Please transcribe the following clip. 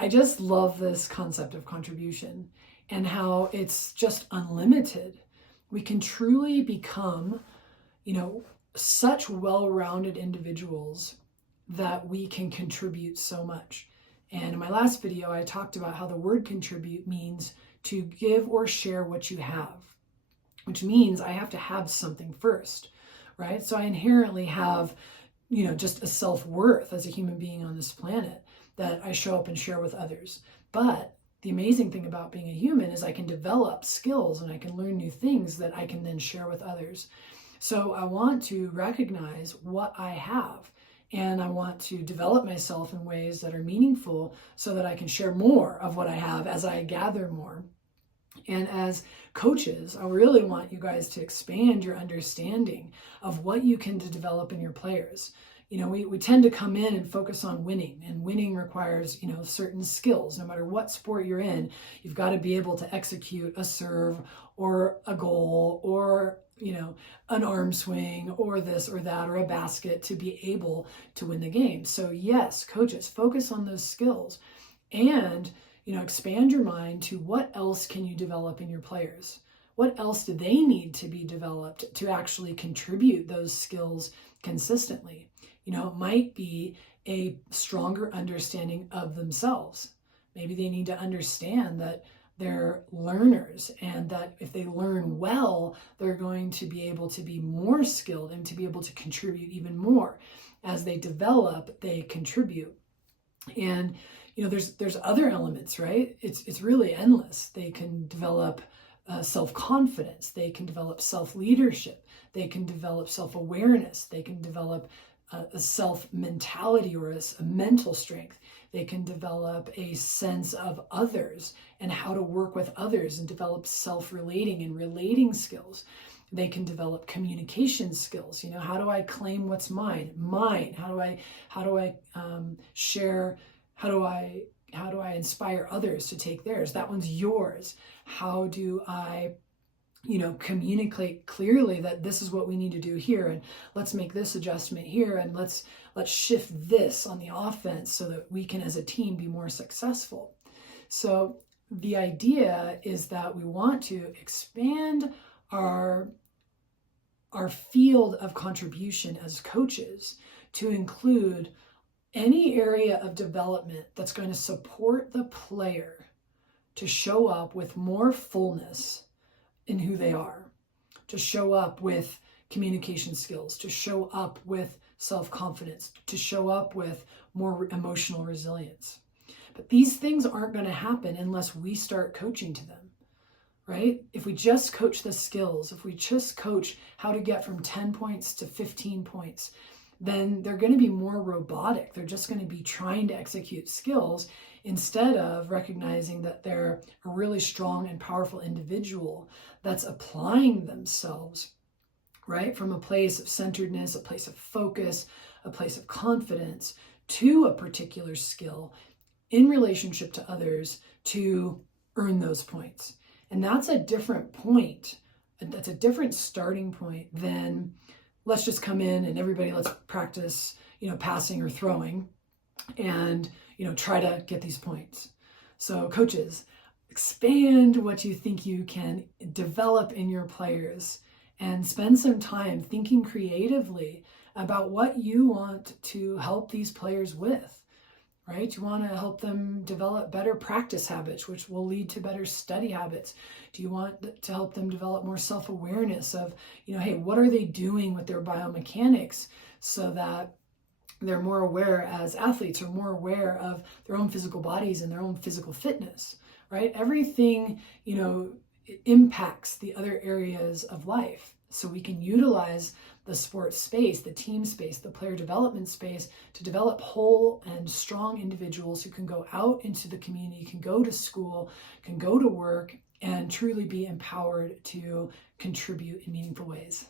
I just love this concept of contribution and how it's just unlimited. We can truly become, such well-rounded individuals that we can contribute so much. And in my last video, I talked about how the word contribute means to give or share what you have, which means I have to have something first, right? So I inherently have, just a self-worth as a human being on this planet that I show up and share with others. But the amazing thing about being a human is I can develop skills and I can learn new things that I can then share with others. So I want to recognize what I have, and I want to develop myself in ways that are meaningful so that I can share more of what I have as I gather more. And as coaches, I really want you guys to expand your understanding of what you can develop in your players. We tend to come in and focus on winning, and winning requires, certain skills. No matter what sport you're in, you've got to be able to execute a serve or a goal or, an arm swing or this or that or a basket to be able to win the game. So yes, coaches, focus on those skills and, expand your mind to what else can you develop in your players? What else do they need to be developed to actually contribute those skills consistently? It might be a stronger understanding of themselves. Maybe they need to understand that they're learners and that if they learn well, they're going to be able to be more skilled and to be able to contribute even more. As they develop, they contribute. And there's other elements, right? It's really endless. They can develop self-confidence. They can develop self-leadership. They can develop self-awareness. They can develop a self-mentality or a mental strength. They can develop a sense of others and how to work with others and develop self-relating and relating skills. They can develop communication skills. How do I claim what's mine? How do I share? How do I inspire others to take theirs? That one's yours. How do I communicate clearly that this is what we need to do here, and let's make this adjustment here, and let's shift this on the offense so that we can as a team be more successful. So the idea is that we want to expand our field of contribution as coaches to include any area of development that's going to support the player to show up with more fullness in who they are, to show up with communication skills, to show up with self-confidence, to show up with more emotional resilience. But these things aren't going to happen unless we start coaching to them, right? If we just coach the skills, if we just coach how to get from 10 points to 15 points, then they're going to be more robotic. They're just going to be trying to execute skills instead of recognizing that they're a really strong and powerful individual that's applying themselves, right, from a place of centeredness, a place of focus, a place of confidence to a particular skill in relationship to others to earn those points. And that's a different point. That's a different starting point than let's just come in and everybody let's practice, passing or throwing and, try to get these points. So coaches, expand what you think you can develop in your players and spend some time thinking creatively about what you want to help these players with, right? You want to help them develop better practice habits, which will lead to better study habits. Do you want to help them develop more self-awareness of, hey, what are they doing with their biomechanics so that they're more aware as athletes or more aware of their own physical bodies and their own physical fitness, right? Everything, impacts the other areas of life. So we can utilize the sports space, the team space, the player development space to develop whole and strong individuals who can go out into the community, can go to school, can go to work, and truly be empowered to contribute in meaningful ways.